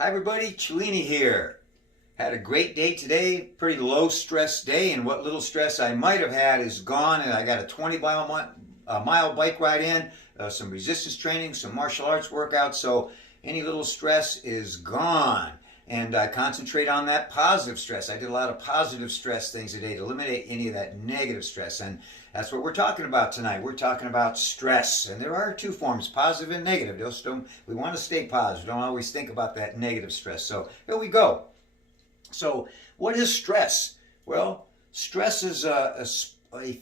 Hi everybody, Cellini here. Had a great day today, pretty low stress day, and what little stress I might have had is gone, and I got a 20-mile bike ride in, some resistance training, some martial arts workouts, so any little stress is gone. And I concentrate on that positive stress. I did a lot of positive stress things today to eliminate any of that negative stress. And that's what we're talking about tonight. We're talking about stress. And there are two forms, positive and negative. We want to stay positive. Don't always think about that negative stress. So here we go. So what is stress? Well, stress is a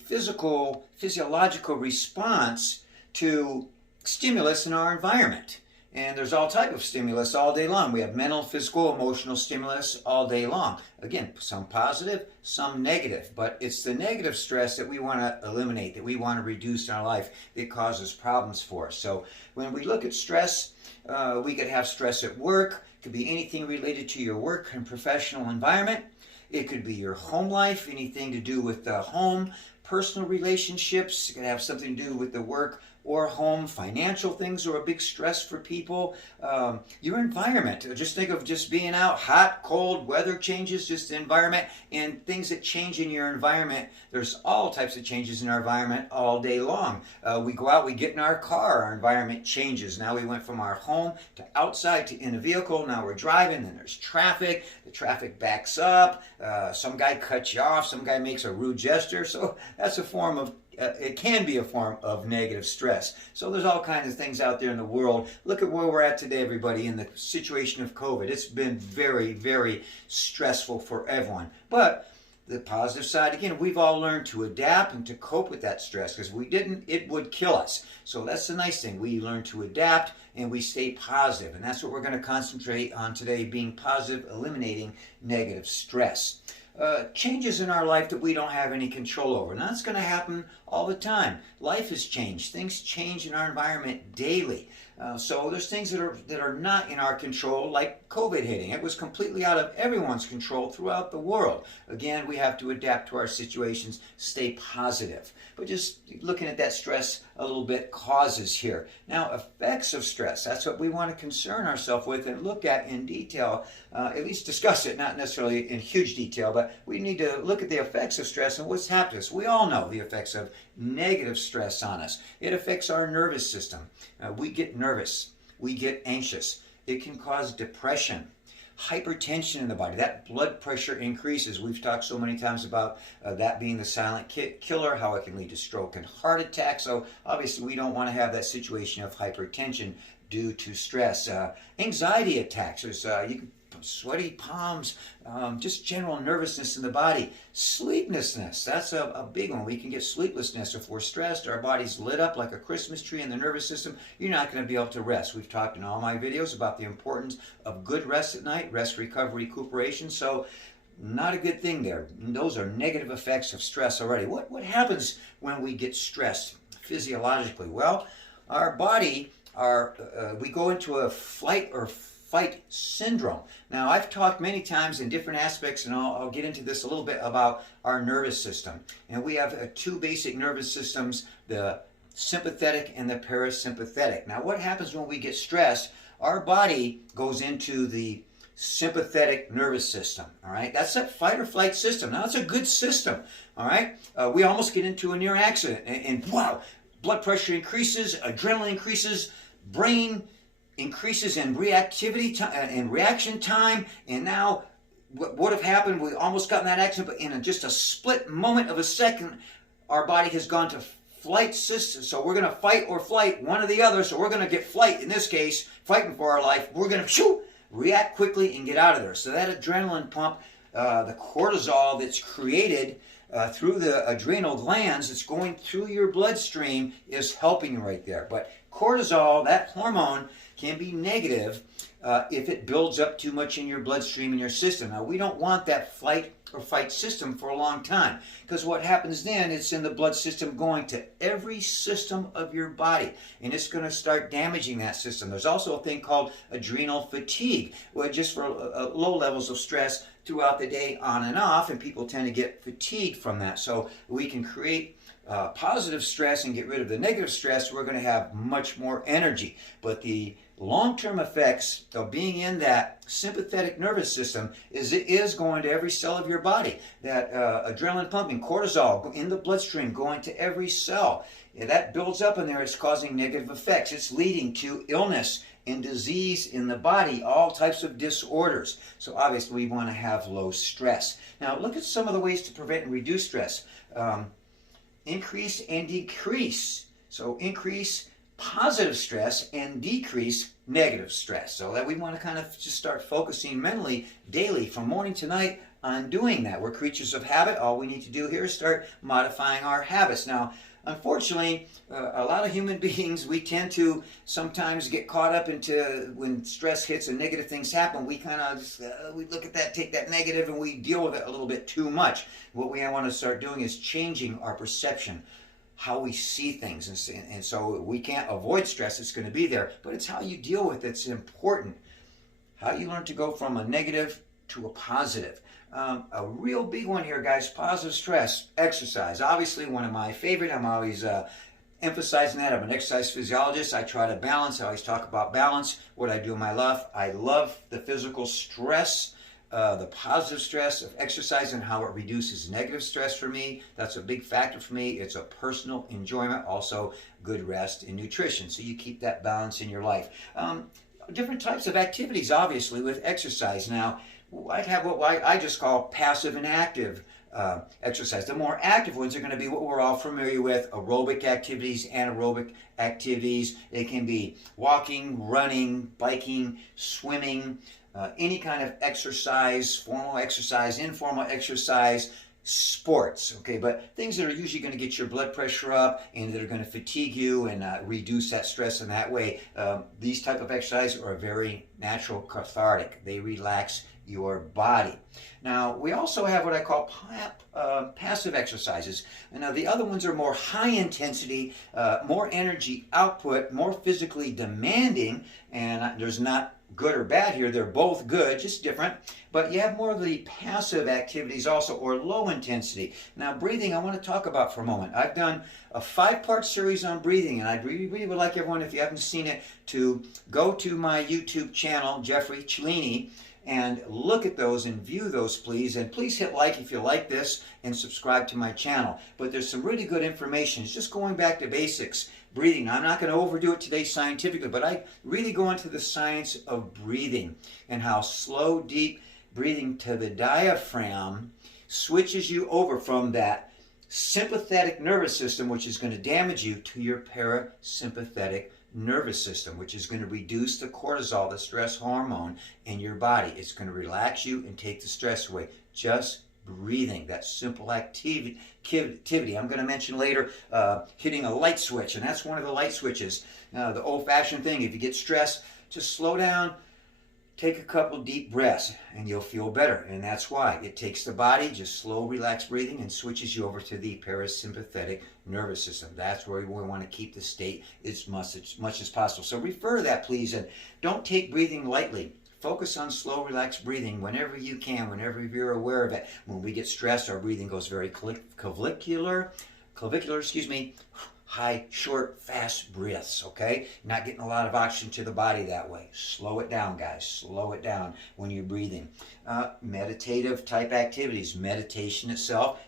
physiological response to stimulus in our environment. And there's all type of stimulus all day long. We have mental, physical, emotional stimulus all day long. Again, some positive, some negative. But it's the negative stress that we want to eliminate, that we want to reduce in our life that causes problems for us. So when we look at stress, we could have stress at work. It could be anything related to your work and professional environment. It could be your home life, anything to do with the home, personal relationships. It could have something to do with the work or home. Financial things are a big stress for people. Your environment, just think of just being out, hot, cold, weather changes, just the environment and things that change in your environment. There's all types of changes in our environment all day long. We go out, we get in our car, our environment changes. Now we went from our home to outside to in a vehicle. Now we're driving, then there's traffic. The traffic backs up. Some guy cuts you off. Some guy makes a rude gesture. So that's a form of it can be a form of negative stress. So there's all kinds of things out there in the world. Look at where we're at today, everybody, in the situation of COVID. It's been very, very stressful for everyone. But the positive side, again, we've all learned to adapt and to cope with that stress, because if we didn't, it would kill us. So that's the nice thing. We learn to adapt and we stay positive. And that's what we're going to concentrate on today, being positive, eliminating negative stress. Changes in our life that we don't have any control over. And that's going to happen all the time. Life has changed. Things change in our environment daily. So there's things that are not in our control, like COVID hitting. It was completely out of everyone's control throughout the world. Again, we have to adapt to our situations, stay positive. But just looking at that stress a little bit, causes here. Now, effects of stress, that's what we want to concern ourselves with and look at in detail, at least discuss it, not necessarily in huge detail, but we need to look at the effects of stress and what's happened to us. We all know the effects of negative stress on us. It affects our nervous system. We get nervous. We get anxious. It can cause depression, hypertension in the body. That blood pressure increases. We've talked so many times about that being the silent killer, how it can lead to stroke and heart attack. So obviously we don't want to have that situation of hypertension due to stress. Anxiety attacks. There's sweaty palms, just general nervousness in the body. Sleeplessness, that's a big one. We can get sleeplessness if we're stressed. Our body's lit up like a Christmas tree in the nervous system. You're not going to be able to rest. We've talked in all my videos about the importance of good rest at night, rest, recovery, recuperation. So not a good thing there. Those are negative effects of stress already. What happens when we get stressed physiologically? Well, our body, we go into a flight or fight syndrome. Now, I've talked many times in different aspects, and I'll get into this a little bit, about our nervous system. And we have two basic nervous systems, the sympathetic and the parasympathetic. Now, what happens when we get stressed? Our body goes into the sympathetic nervous system, all right? That's a fight or flight system. Now, it's a good system, all right? We almost get into a near accident, and wow, blood pressure increases, adrenaline increases, brain increases in reactivity and reaction time, and now what would have happened, we almost got in that accident, but in just a split moment of a second, our body has gone to flight system. So we're going to fight or flight, one or the other. So we're going to get flight, in this case, fighting for our life. We're going to react quickly and get out of there. So that adrenaline pump, the cortisol that's created through the adrenal glands, that's going through your bloodstream, is helping you right there. But cortisol, that hormone, can be negative if it builds up too much in your bloodstream and your system. Now, we don't want that flight or fight system for a long time, because what happens then, it's in the blood system going to every system of your body, and it's going to start damaging that system. There's also a thing called adrenal fatigue, where just for low levels of stress throughout the day, on and off, and people tend to get fatigued from that. So we can create positive stress and get rid of the negative stress. We're going to have much more energy. But the long-term effects of being in that sympathetic nervous system is it is going to every cell of your body. That adrenaline pumping, cortisol in the bloodstream going to every cell. That builds up in there. It's causing negative effects. It's leading to illness and disease in the body, all types of disorders. So obviously we want to have low stress. Now look at some of the ways to prevent and reduce stress. Increase and decrease. So increase positive stress and decrease negative stress. So that we want to kind of just start focusing mentally daily from morning to night on doing that. We're creatures of habit. All we need to do here is start modifying our habits. Now, unfortunately, a lot of human beings, we tend to sometimes get caught up into when stress hits and negative things happen. We kind of we look at that, take that negative, and we deal with it a little bit too much. What we want to start doing is changing our perception, how we see things. And so we can't avoid stress. It's going to be there. But it's how you deal with it. It's important. How you learn to go from a negative to a positive. A real big one here, guys, positive stress, exercise. Obviously, one of my favorite. I'm always emphasizing that. I'm an exercise physiologist. I try to balance. I always talk about balance, what I do in my life. I love the physical stress, the positive stress of exercise and how it reduces negative stress for me. That's a big factor for me. It's a personal enjoyment. Also, good rest and nutrition. So you keep that balance in your life. Different types of activities, obviously, with exercise. Now, I have what I just call passive and active exercise. The more active ones are going to be what we're all familiar with: aerobic activities, anaerobic activities. They can be walking, running, biking, swimming, any kind of exercise, formal exercise, informal exercise, sports, okay? But things that are usually going to get your blood pressure up and that are going to fatigue you and reduce that stress in that way. These type of exercises are very natural cathartic. They relax your body. Now, we also have what I call passive exercises. And now the other ones are more high intensity, more energy output, more physically demanding, and there's not good or bad here. They're both good, just different. But you have more of the passive activities also, or low intensity. Now, breathing, I want to talk about for a moment. I've done a 5-part series on breathing, and I really would like everyone, if you haven't seen it, to go to my YouTube channel, Jeffrey Cellini, and look at those and view those, please. And please hit like if you like this and subscribe to my channel. But there's some really good information. It's just going back to basics. Breathing. Now, I'm not going to overdo it today scientifically, but I really go into the science of breathing and how slow, deep breathing to the diaphragm switches you over from that sympathetic nervous system, which is going to damage you, to your parasympathetic nervous system, which is going to reduce the cortisol, the stress hormone in your body. It's going to relax you and take the stress away. Just breathing, that simple activity. I'm going to mention later hitting a light switch, and that's one of the light switches. The old-fashioned thing, if you get stressed, just slow down, take a couple deep breaths, and you'll feel better. And that's why it takes the body, just slow, relaxed breathing, and switches you over to the parasympathetic nervous system. That's where we want to keep the state as much as possible. So refer to that, please, and don't take breathing lightly. Focus on slow, relaxed breathing whenever you can, whenever you're aware of it. When we get stressed, our breathing goes very clavicular, high, short, fast breaths, okay? Not getting a lot of oxygen to the body that way. Slow it down, guys. Slow it down when you're breathing. Meditative type activities. Meditation itself,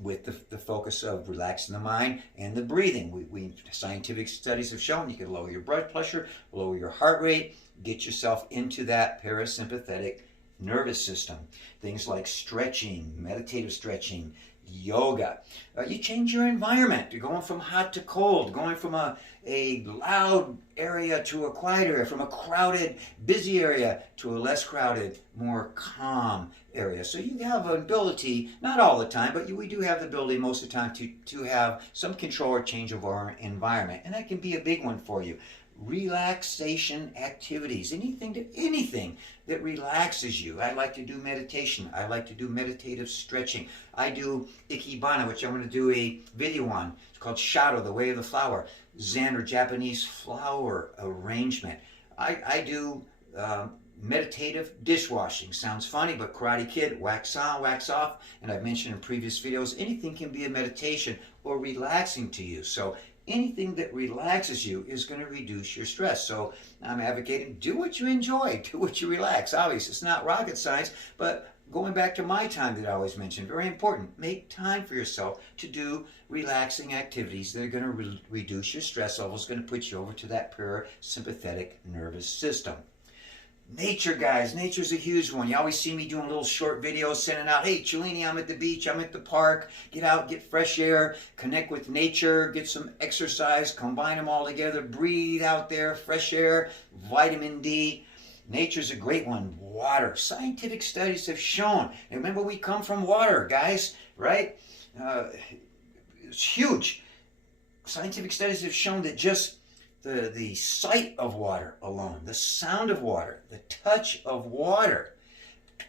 with the focus of relaxing the mind and the breathing. Scientific studies have shown you can lower your blood pressure, lower your heart rate, get yourself into that parasympathetic nervous system. Things like stretching, meditative stretching, yoga. You change your environment. You're going from hot to cold, going from a loud area to a quiet area, from a crowded, busy area to a less crowded, more calm area. So you have an ability, not all the time, but we do have the ability most of the time to have some control or change of our environment. And that can be a big one for you. Relaxation activities, anything that relaxes you. I like to do meditation. I like to do meditative stretching. I do Ikebana, which I'm going to do a video on. It's called Shadow, the Way of the Flower. Zen, or Japanese flower arrangement. I do meditative dishwashing. Sounds funny, but Karate Kid, wax on, wax off. And I've mentioned in previous videos, anything can be a meditation or relaxing to you. So anything that relaxes you is going to reduce your stress. So I'm advocating do what you enjoy, do what you relax. Obviously, it's not rocket science, but going back to my time that I always mention, very important. Make time for yourself to do relaxing activities that are going to reduce your stress levels, going to put you over to that parasympathetic nervous system. Nature, guys. Nature's a huge one. You always see me doing little short videos sending out, hey, Cellini, I'm at the beach, I'm at the park. Get out, get fresh air, connect with nature, get some exercise, combine them all together, breathe out there, fresh air, vitamin D. Nature's a great one. Water. Scientific studies have shown. And remember, we come from water, guys, right? It's huge. Scientific studies have shown that just the sight of water alone, the sound of water, the touch of water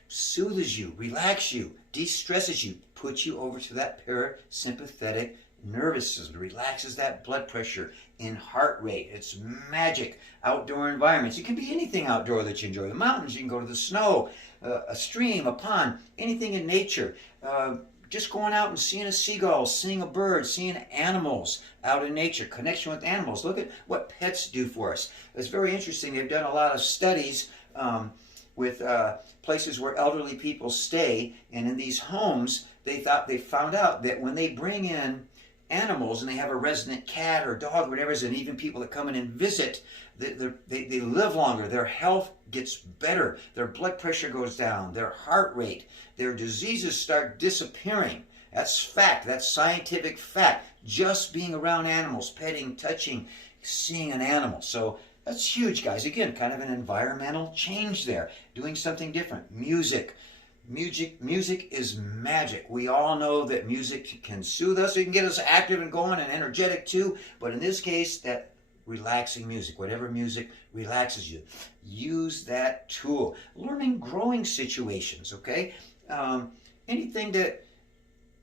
soothes you, relaxes you, de-stresses you, puts you over to that parasympathetic nervous system, relaxes that blood pressure and heart rate. It's magic. Outdoor environments. It can be anything outdoor that you enjoy. The mountains, you can go to the snow, a stream, a pond, anything in nature. Just going out and seeing a seagull, seeing a bird, seeing animals out in nature, connection with animals. Look at what pets do for us. It's very interesting. They've done a lot of studies with places where elderly people stay, and in these homes, they found out that when they bring in animals and they have a resident cat or dog or whatever it is, and even people that come in and visit, they live longer, their health gets better, their blood pressure goes down, their heart rate, their diseases start disappearing. That's fact. That's scientific fact. Just being around animals, petting, touching, seeing an animal. So that's huge, guys. Again, kind of an environmental change there. Doing something different. Music. Music is magic. We all know that music can soothe us. It can get us active and going and energetic too. But in this case, that relaxing music, whatever music relaxes you, use that tool. Learning growing situations, okay? Anything that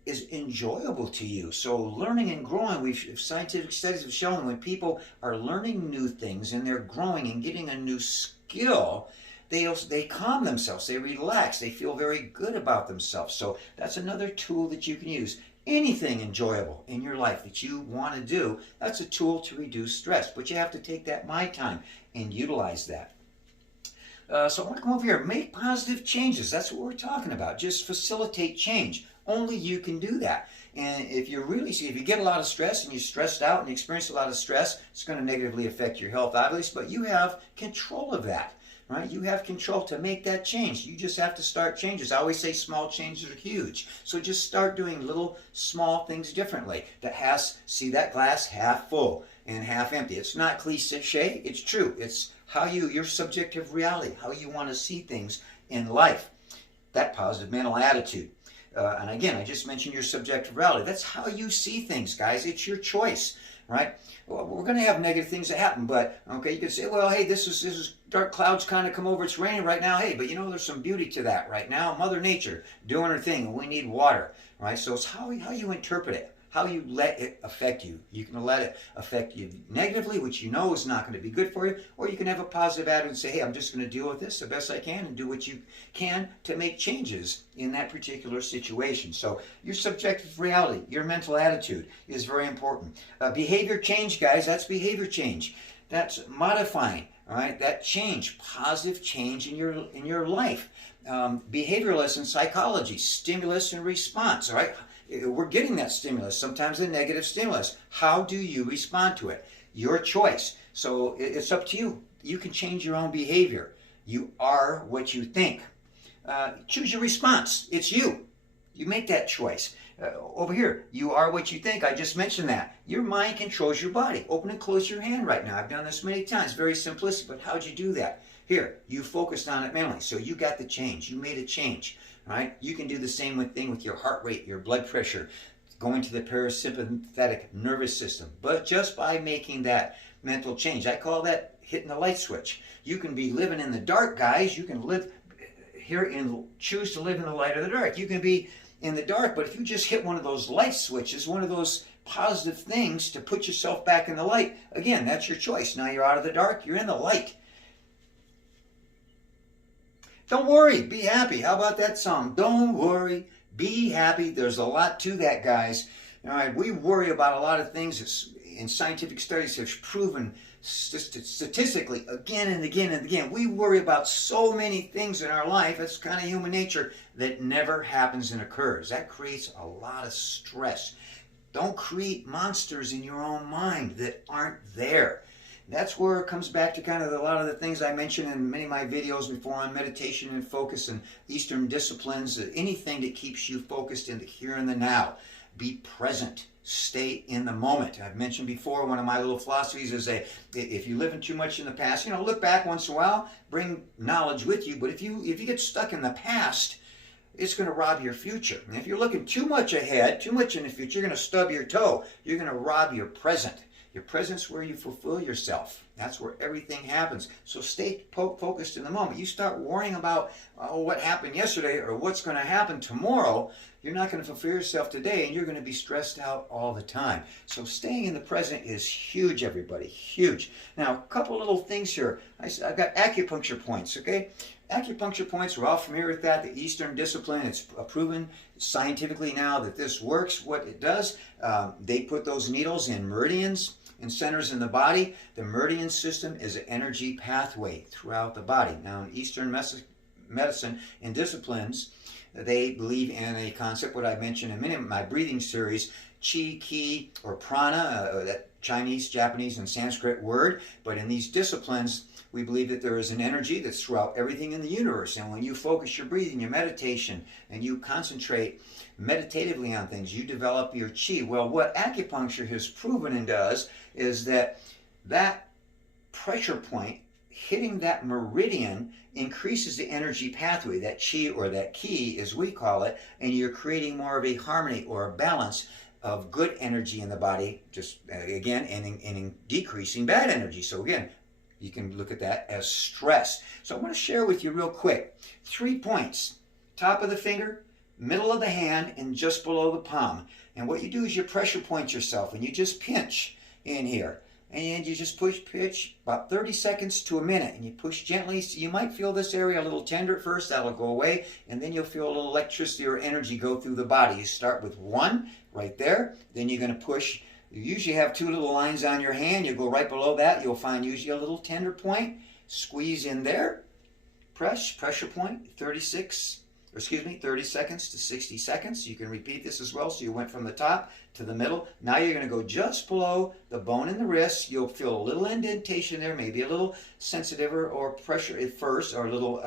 is enjoyable to you. So learning and growing, scientific studies have shown when people are learning new things and they're growing and getting a new skill, they calm themselves, they relax, they feel very good about themselves. So that's another tool that you can use. Anything enjoyable in your life that you want to do, that's a tool to reduce stress. But you have to take that my time and utilize that. So I want to come over here. Make positive changes. That's what we're talking about. Just facilitate change. Only you can do that. And if you get a lot of stress and you're stressed out and you experience a lot of stress, it's going to negatively affect your health, obviously, but you have control of that. Right? You have control to make that change. You just have to start changes. I always say small changes are huge. So just start doing little small things differently. See that glass half full and half empty. It's not cliche, it's true. It's your subjective reality, how you want to see things in life. That positive mental attitude. And again, I just mentioned your subjective reality. That's how you see things, guys. It's your choice. Right? Well, we're going to have negative things that happen, but okay, you could say, well, hey, this is dark clouds kind of come over. It's raining right now. Hey, but there's some beauty to that right now. Mother Nature doing her thing, and we need water, right? So it's how you interpret it, how you let it affect you. You can let it affect you negatively, which you know is not going to be good for you, or you can have a positive attitude and say, hey, I'm just going to deal with this the best I can and do what you can to make changes in that particular situation. So your subjective reality, your mental attitude is very important. Behavior change, guys, that's behavior change. That's modifying, all right? That change, positive change in your life. Behavioralists in psychology, stimulus and response, all right? We're getting that stimulus, sometimes a negative stimulus. How do you respond to it? Your choice. So it's up to you. You can change your own behavior. You are what you think. Choose your response. It's you. You make that choice. Over here, you are what you think. I just mentioned that. Your mind controls your body. Open and close your hand right now. I've done this many times. Very simplistic, but how'd you do that? Here, you focused on it mentally. So you got the change. You made a change. Right? You can do the same thing with your heart rate, your blood pressure, going to the parasympathetic nervous system. But just by making that mental change, I call that hitting the light switch. You can be living in the dark, guys. You can live here and choose to live in the light or the dark. You can be in the dark, but if you just hit one of those light switches, one of those positive things to put yourself back in the light, again, that's your choice. Now you're out of the dark, you're in the light. Don't worry, be happy. How about that song? Don't worry, be happy. There's a lot to that, guys. All right, we worry about a lot of things. in scientific studies have proven statistically again and again and again, we worry about so many things in our life, that's kind of human nature, that never happens and occurs. That creates a lot of stress. Don't create monsters in your own mind that aren't there. That's where it comes back to kind of a lot of the things I mentioned in many of my videos before on meditation and focus and Eastern disciplines, anything that keeps you focused in the here and the now. Be present. Stay in the moment. I've mentioned before, one of my little philosophies is if you're living too much in the past, look back once in a while, bring knowledge with you, but if you get stuck in the past, it's going to rob your future. And if you're looking too much ahead, too much in the future, you're going to stub your toe. You're going to rob your present. Your present's where you fulfill yourself. That's where everything happens. So stay focused in the moment. You start worrying about what happened yesterday or what's going to happen tomorrow, you're not going to fulfill yourself today, and you're going to be stressed out all the time. So staying in the present is huge, everybody, huge. Now, a couple little things here. I've got acupuncture points, okay? Acupuncture points, we're all familiar with that, the Eastern discipline. It's proven scientifically now that this works. What it does, they put those needles in meridians and centers in the body. The meridian system is an energy pathway throughout the body. Now, in Eastern medicine and disciplines, they believe in a concept, what I mentioned in a minute, my breathing series, Qi, Ki, or Prana, that Chinese, Japanese, and Sanskrit word. But in these disciplines, we believe that there is an energy that's throughout everything in the universe. And when you focus your breathing, your meditation, and you concentrate meditatively on things, you develop your Qi. Well, what acupuncture has proven and does is that pressure point hitting that meridian increases the energy pathway, that Qi or that Ki as we call it, and you're creating more of a harmony or a balance of good energy in the body, just again, and in decreasing bad energy. So again, you can look at that as stress. So I want to share with you real quick 3 points: top of the finger, middle of the hand, and just below the palm. And what you do is you pressure point yourself, and you just pinch in here. And you just pitch about 30 seconds to a minute, and you push gently. So you might feel this area a little tender at first, that'll go away, and then you'll feel a little electricity or energy go through the body. You start with 1 right there, then you're going to push. You usually have 2 little lines on your hand. You go right below that, you'll find usually a little tender point. Squeeze in there, pressure point, 30 seconds to 60 seconds. You can repeat this as well. So you went from the top to the middle. Now you're going to go just below the bone in the wrist. You'll feel a little indentation there, maybe a little sensitive or pressure at first, or a little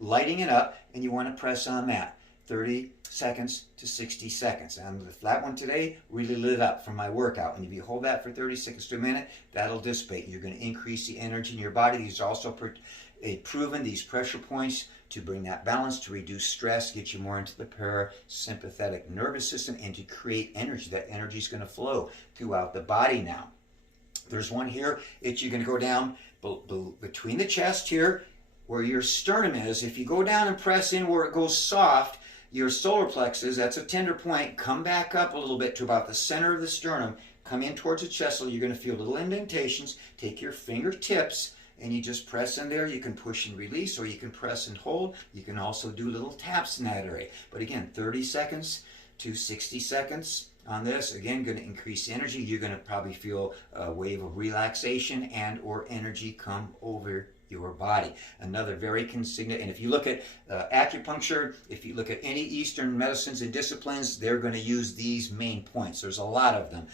lighting it up, and you want to press on that. 30 seconds to 60 seconds. And that one today really lit up from my workout. And if you hold that for 30 seconds to a minute, that'll dissipate. You're going to increase the energy in your body. These are also proven, these pressure points, to bring that balance, to reduce stress, get you more into the parasympathetic nervous system, and to create energy. That energy is going to flow throughout the body now. There's one here that you're going to go down between the chest here, where your sternum is. If you go down and press in where it goes soft, your solar plexus, that's a tender point, come back up a little bit to about the center of the sternum, come in towards the chest, so you're going to feel little indentations. Take your fingertips and you just press in there. You can push and release, or you can press and hold. You can also do little taps in that area. But again, 30 seconds to 60 seconds on this. Again, going to increase energy. You're going to probably feel a wave of relaxation and or energy come over your body. Another very significant, and if you look at acupuncture, if you look at any Eastern medicines and disciplines, they're going to use these main points. There's a lot of them.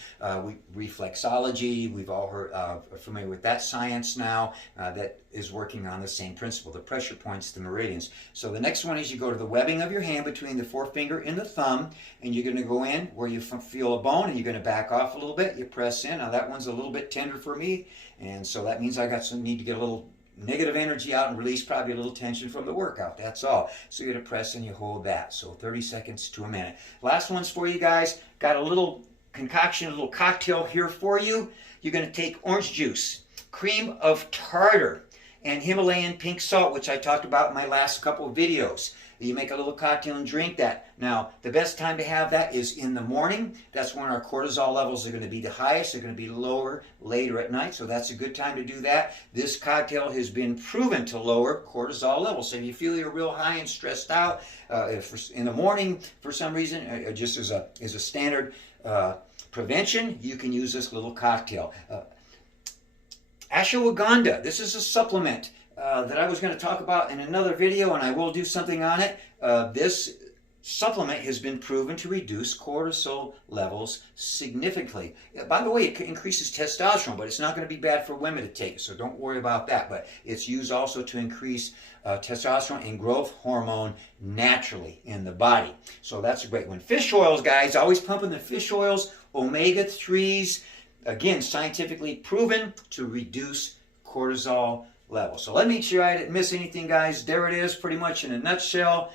Reflexology, we've all heard, familiar with that science now, that is working on the same principle, the pressure points, the meridians. So the next one is you go to the webbing of your hand between the forefinger and the thumb, and you're going to go in where you feel a bone, and you're going to back off a little bit. You press in. Now that one's a little bit tender for me, and so that means I need to get a little negative energy out and release probably a little tension from the workout. That's all. So you're going to press and you hold that. So 30 seconds to a minute. Last one's for you guys. Got a little concoction, a little cocktail here for you. You're going to take orange juice, cream of tartar, and Himalayan pink salt, which I talked about in my last couple of videos. You make a little cocktail and drink that. Now, the best time to have that is in the morning. That's when our cortisol levels are going to be the highest. They're going to be lower later at night, so that's a good time to do that. This cocktail has been proven to lower cortisol levels. So if you feel you're real high and stressed out, if in the morning for some reason, just as a standard Prevention, you can use this little cocktail. Ashwagandha, this is a supplement that I was going to talk about in another video, and I will do something on it. This supplement has been proven to reduce cortisol levels significantly. By the way, it increases testosterone, but it's not going to be bad for women to take, so don't worry about that. But it's used also to increase testosterone and growth hormone naturally in the body. So that's a great one. Fish oils, guys, always pumping the fish oils, omega-3s, again, scientifically proven to reduce cortisol levels. So let me make sure I didn't miss anything, guys. There it is, pretty much in a nutshell.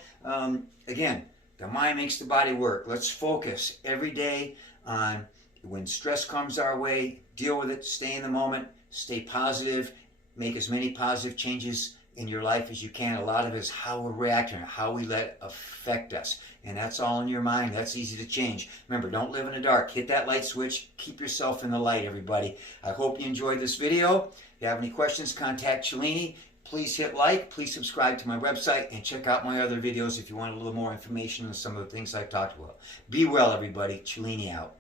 Again, the mind makes the body work. Let's focus every day on when stress comes our way, deal with it, stay in the moment, stay positive, make as many positive changes in your life as you can. A lot of it is how we're reacting, how we let it affect us. And that's all in your mind. That's easy to change. Remember, don't live in the dark. Hit that light switch. Keep yourself in the light, everybody. I hope you enjoyed this video. If you have any questions, contact Cellini. Please hit like, please subscribe to my website, and check out my other videos if you want a little more information on some of the things I talked about. Be well, everybody. Cellini out.